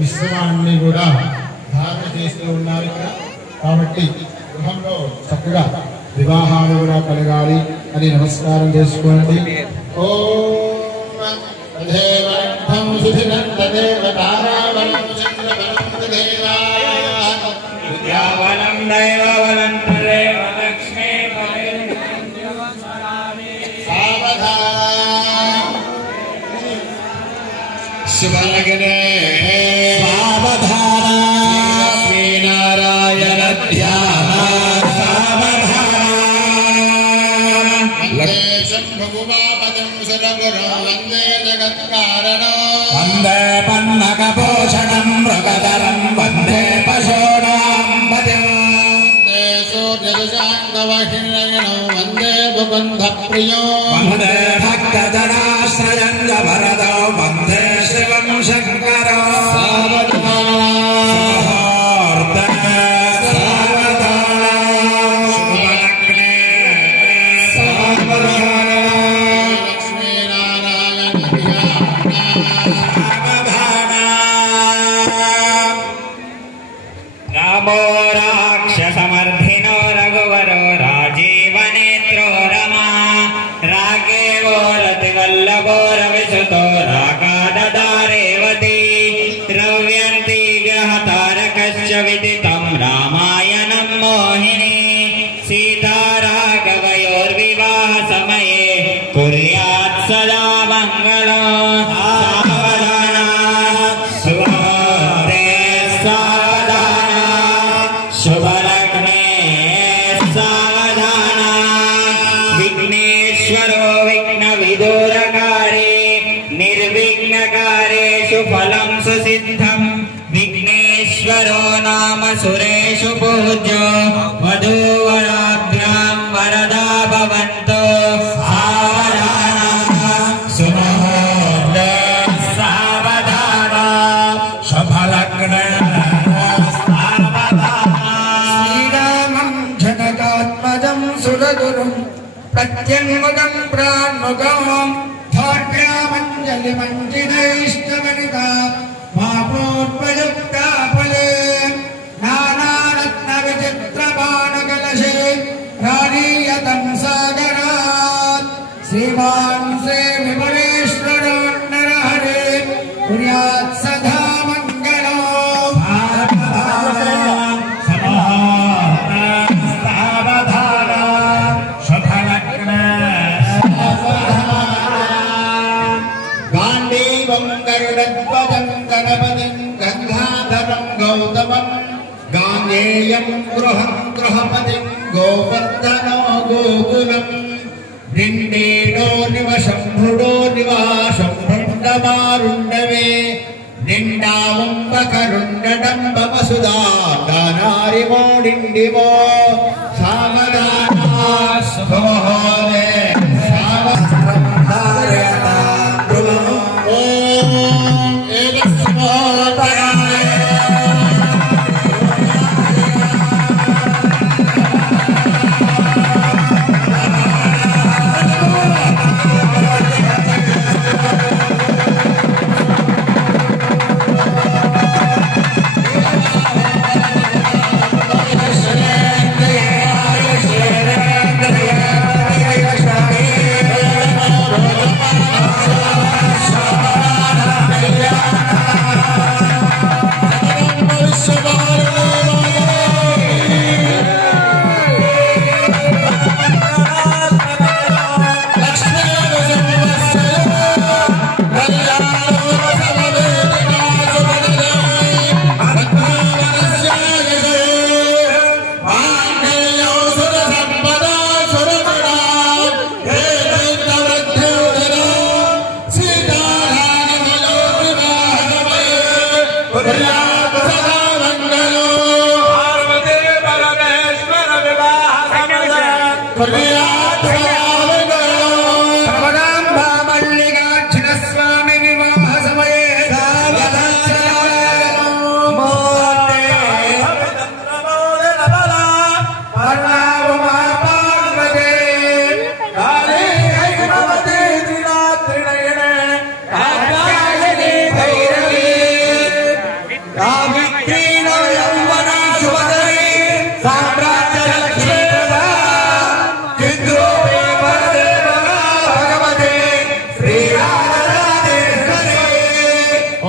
విశ్వాన్ని కూడా ధారణ చేస్తూ ఉన్నారు ఇక్కడ. కాబట్టి గృహంలో చక్కగా వివాహాలు కూడా కలగాలి అని నమస్కారం చేసుకోండి. శుభలగ్నే సావధాన శ్రీనారాయణ ధ్యాన సావధాన శంభుమాపదం సురగురు వందే జగత్కారణం వందే పన్నకభూషణం మృగధరం వందే పశూనాం పదం వందే సూర్యదుశాంగవహిర్నయనం వందే ముకుంద ప్రియం వందే భక్తజనాశ్రయం వరదో వందే శివం శంకరం रामो राक्षसमर्धिनो रघुवरो राजीवनेत्रो रमा राघवेवो रतिवल्लभो रविसुतो रागाददारेवती रव्यन्ति गहतारकश्च विदितं रामायणं मोहिनी सीता राघवयोर्विवाह समये कुर्यात् सदा मङ्गलम् शुभलग्ने सावधान विघ्नेश्वरो विघ्नविदूरकारे निर्विघ्नकारेषु फलं सुसिद्धं विघ्नेश्वरो नाम सुरेषु पूज्यो वधूवराभ्यां वरदा भवन्तु सावधान शुभलग्ने सुरगुरुं प्रत्यङ्मुखं प्राण्मुखं धार्यामञ्जलिमञ्जिनैष्टगणिता मापोर्पयुक्ता फले नानारत्नविचित्रबाणकलशे रानीयतं सागरात् श्रीमान् श्रीविमलेश्वरो नरहरे कुर्यात् सदा मङ्गलो गरुडध्वजं गणपतिं गंगाधरं गौतमं गांगेयं गृहं गृहपतिं गोवर्धनो गोकुलं निन्देनो निवशंभुडो निवासं भण्डमारुण्डवे निन्दावम्बकरुण्डडम्बमसुधा दानारिमो निन्दिवो सामदाना सुभोदे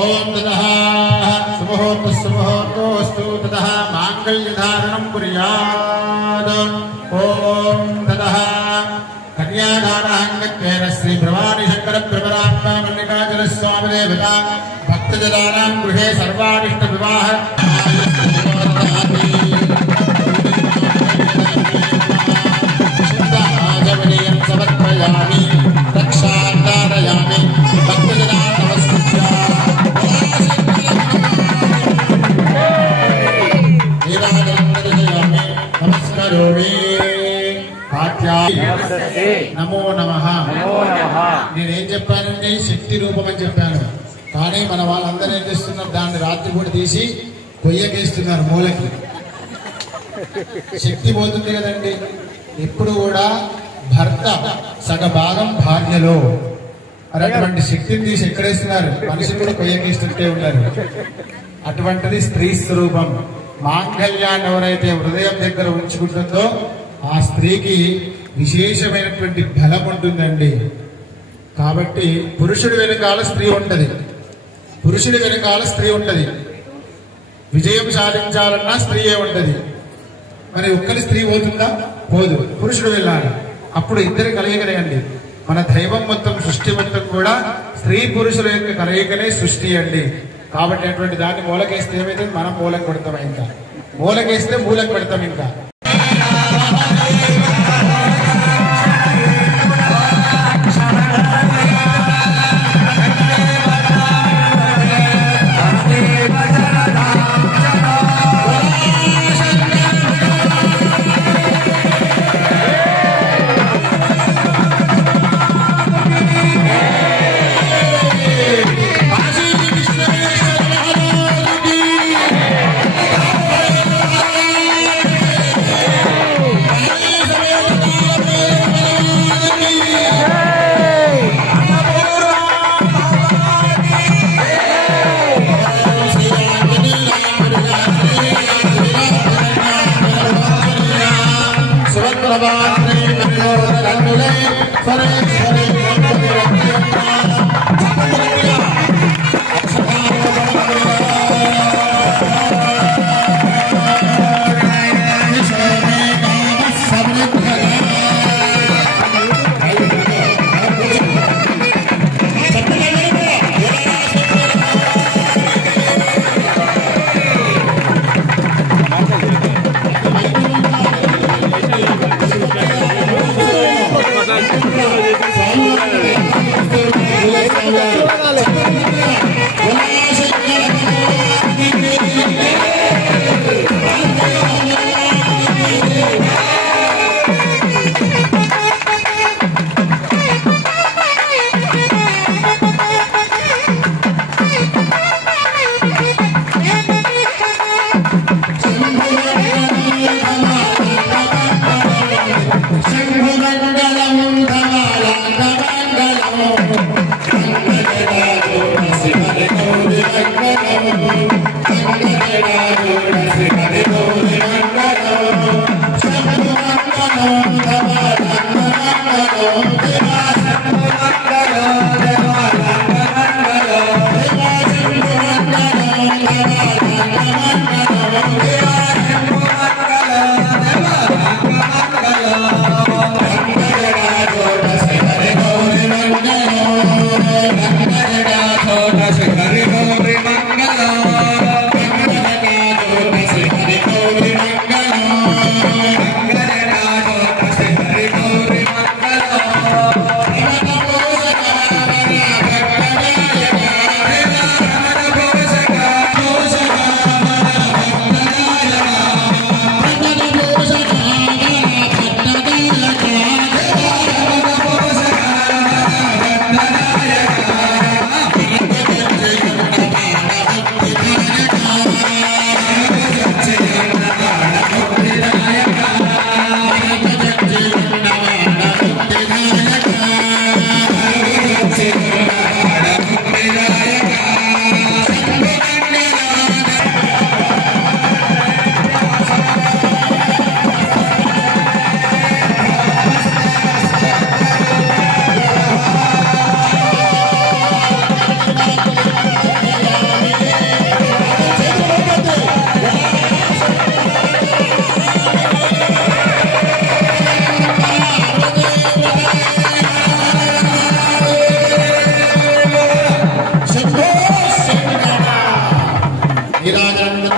ఓం తదః సుముహూర్తోస్తు తదః మాంగళ్యధారణం కుర్యాత్ ఓం తదః కన్యాదానాంగత్వేన శ్రీ భవాని శంకర ప్రపరాత్మ మల్లికార్జున స్వామి దేవత భక్తజనానాం గృహే సర్వానిష్ట వివాహ శుద్ధాజవనీయం సమర్పయామి రక్షాంతారయామి భక్తజనాన్ నమస్కృత్య నీరాజనందయామి నమస్కరోమి నమో నమః. నేనేం చెప్పానండి? శక్తి రూపం అని చెప్పాను. కానీ మన వాళ్ళందరూ ఏం చేస్తున్నారు? దాన్ని రాత్రి కూడా తీసి కొయ్యకేస్తున్నారు మూలకి. శక్తి పోతుంది కదండి. ఎప్పుడు కూడా భర్త సగభాగం భార్యలో అటువంటి శక్తిని తీసి ఎక్కడేస్తున్నారు? మనిషి కూడా కొయ్యకేస్తుంటే ఉన్నారు. అటువంటిది స్త్రీ స్వరూపం. మాంగళ్యాన్ని ఎవరైతే హృదయం దగ్గర ఉంచుకుంటుందో ఆ స్త్రీకి విశేషమైనటువంటి బలం ఉంటుందండి. కాబట్టి పురుషుడి వెనకాల స్త్రీ ఉంటది, పురుషుడి వెనకాల స్త్రీ ఉంటది. విజయం సాధించాలన్నా స్త్రీయే ఉంటది. మరి ఒక్కరి స్త్రీ పోతుందా? పోదు, పురుషుడు వెళ్ళాలి. అప్పుడు ఇద్దరు కలయికలేండి. మన దైవం మొత్తం సృష్టి మొత్తం కూడా స్త్రీ పురుషుల యొక్క కలయికనే సృష్టి అండి. కాబట్టి అటువంటి దాన్ని మూలకేస్తే ఏమైతుంది? మనం మూలకు పెడతాం. ఇంకా మూలకేస్తే మూలకు పెడతాం. ఇంకా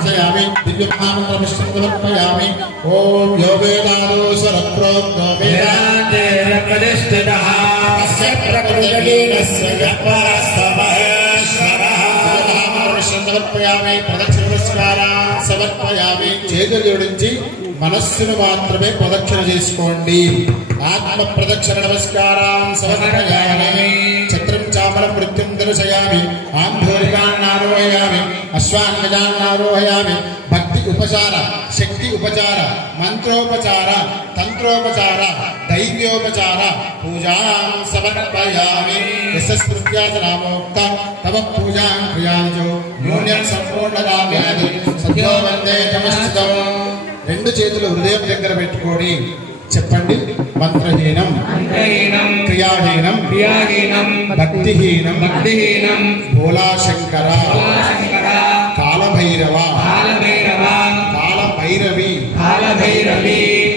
సమర్పయామి దివ్యమహామంత్రమిష్టం సమర్పయామి ఓం యో వేదాదో స్వరప్రోక్తో వేదాంతే ప్రతిష్ఠితః తస్య ప్రకృతిలీనస్య యత్పరస్తమహేశ్వరః సమర్పయామి ప్రదక్షిణ నమస్కారం సమర్పయామి. చేతులు జోడించి మనస్సును మాత్రమే ప్రదక్షిణ చేసుకోండి. ఆత్మ ప్రదక్షిణ నమస్కారం సమర్పయామి. ఛత్రం చామరం మృత్యుం దర్శయామి. ఆంధోరికాన్ ఆరోహయామి. అశ్వాన్విజాన్ ఆరోహయామి. భక్తి ఉపచార, శక్తి ఉపచార, మంత్రోపచార, తంత్రోపచార, దైవ్యోపచార పూజాం సమర్పయామి. యశస్కృత్యాసనామోక్త తవ పూజాం క్రియాజో న్యూన్యం సంపూర్ణదామ్యాది సత్యో వందే నమస్తం. రెండు చేతులు హృదయం దగ్గర పెట్టుకొని చెప్పండి. మంత్రహీనం క్రియాహీనం భక్తిహీనం భోలాశంకర కాలభైరవ కాలభైరవి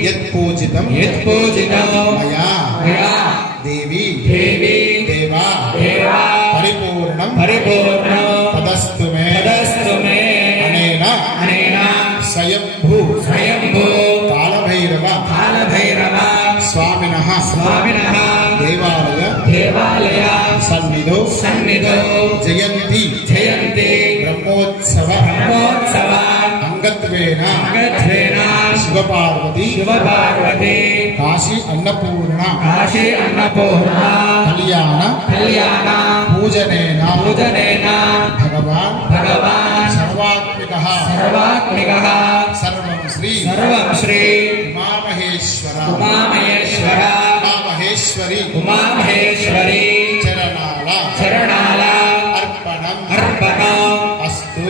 యత్పూజితం మయా దేవి దేవా పరిపూర్ణం తదస్తు మే అనేన స్వయంభూ కాలభైరవ స్వామినః దేవాలయ సన్నిధో జయంతి బ్రహ్మోత్సవ అంగత్వేన శివపార్వతి కాశీ అన్నపూర్ణ కళ్యాణ పూజనేన భగవాన్ సర్వాత్మికః సర్వం శ్రీ ఉమామహేశ్వరి చరణాల అర్పణం అస్తు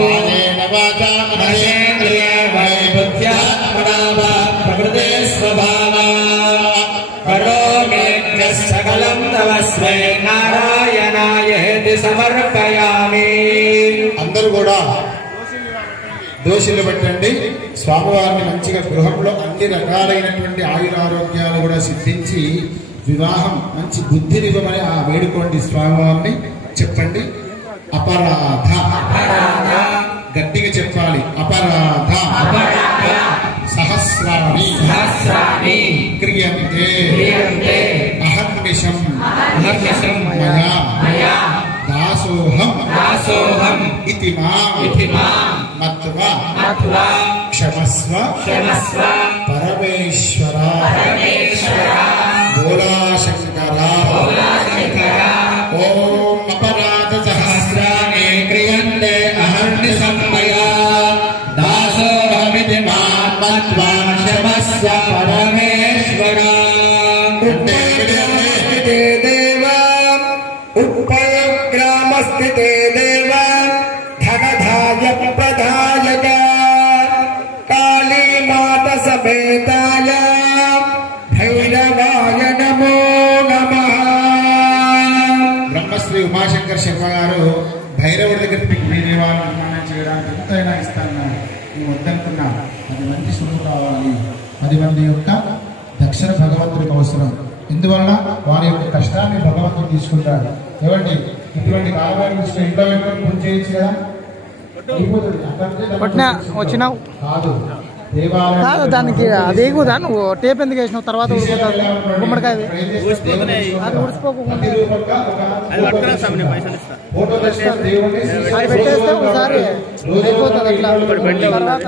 కాలేన వాచా మనసేంద్రియైర్బుద్ధ్యాత్మనా ప్రకృతే స్వభావాత్ కరోమి సకలం తమస్మై నారాయణాయేతి సమర్పయామి. అందరూ కూడా దోషులు పెట్టండి. స్వామివారిని మంచిగా గృహంలో అన్ని రకాలైనటువంటి ఆయురారోగ్యాలు కూడా సిద్ధించి వివాహం మంచి బుద్ధినివ్వమని ఆ వేడుకోండి. స్వామివారిని చెప్పండి. అపరాధ గట్టిగా చెప్పాలి. అపరాధ సహస్రాణి క్రియంతే అహర్నిశం మయా దాసోహం ఇతి మాం మత్వా క్షమస్వ పరమేశ్వర భోలాశంకర. ఓం అపరాధ సహస్రాణి క్రియంతే అహర్నిశం మయా దాసోహమితి మాం మత్వా క్షమస్వ పరమేశ్వర. గ్రామస్థితే దేవ ధనధాయ ప్రధాయక కాళీ మాత సమేతాయ భైరవాయ నమో నమః. బ్రహ్మశ్రీ ఉమాశంకర్ శర్మ గారు భైరవుడి దగ్గర మీకు వేరే వాళ్ళు నిర్మాణం చేయడానికి ఎంతైనా ఇస్తాను. నువ్వు వద్దనుకున్నా 10 మంది సొమ్ము కావాలి. 10 మంది యొక్క దక్షిణ భగవంతుడికి అవసరం. ఇందువలన వారి యొక్క కష్టాన్ని భగవంతుడు తీసుకుంటాడు. ఏమండి ఇటువంటి కాలవారి ఇంట్లో పెట్టుకొని పూజ చేయొచ్చు కదా. వచ్చినావు కాదు కాదు దానికి అది ఎగుదా. నువ్వు టేప్ ఎందుకు వేసినావు? తర్వాత గుమ్మడికాయ అది ఊడిసిపోకుండా అది పెట్టేస్తే ఒకసారి అయిపోతుంది. అట్లా తర్వాత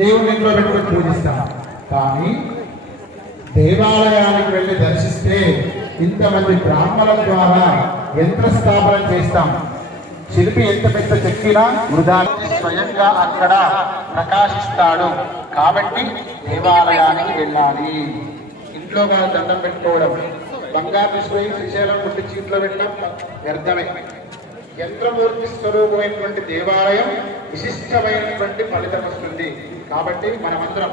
దేవుని ఇంట్లో పెట్టుకొని పూజిస్తాం. కానీ దేవాలయానికి వెళ్ళి దర్శిస్తే ఇంతమంది బ్రాహ్మణుల ద్వారా యంత్ర స్థాపన చేస్తాం. శిల్పి ఎంత పెద్ద చెక్కినా వృధా. స్వయంగా అక్కడ ప్రకాశిస్తాడు. కాబట్టి దేవాలయానికి వెళ్ళాలి. ఇంట్లో కాదు దండం పెట్టుకోవడం. బంగారు తీసుకుని శ్రీశైలం ముట్టించి ఇంట్లో పెట్టడం వ్యర్థమే. యంత్రమూర్తి స్వరూపమైనటువంటి దేవాలయం విశిష్టమైనటువంటి ఫలితం వస్తుంది. కాబట్టి మనమందరం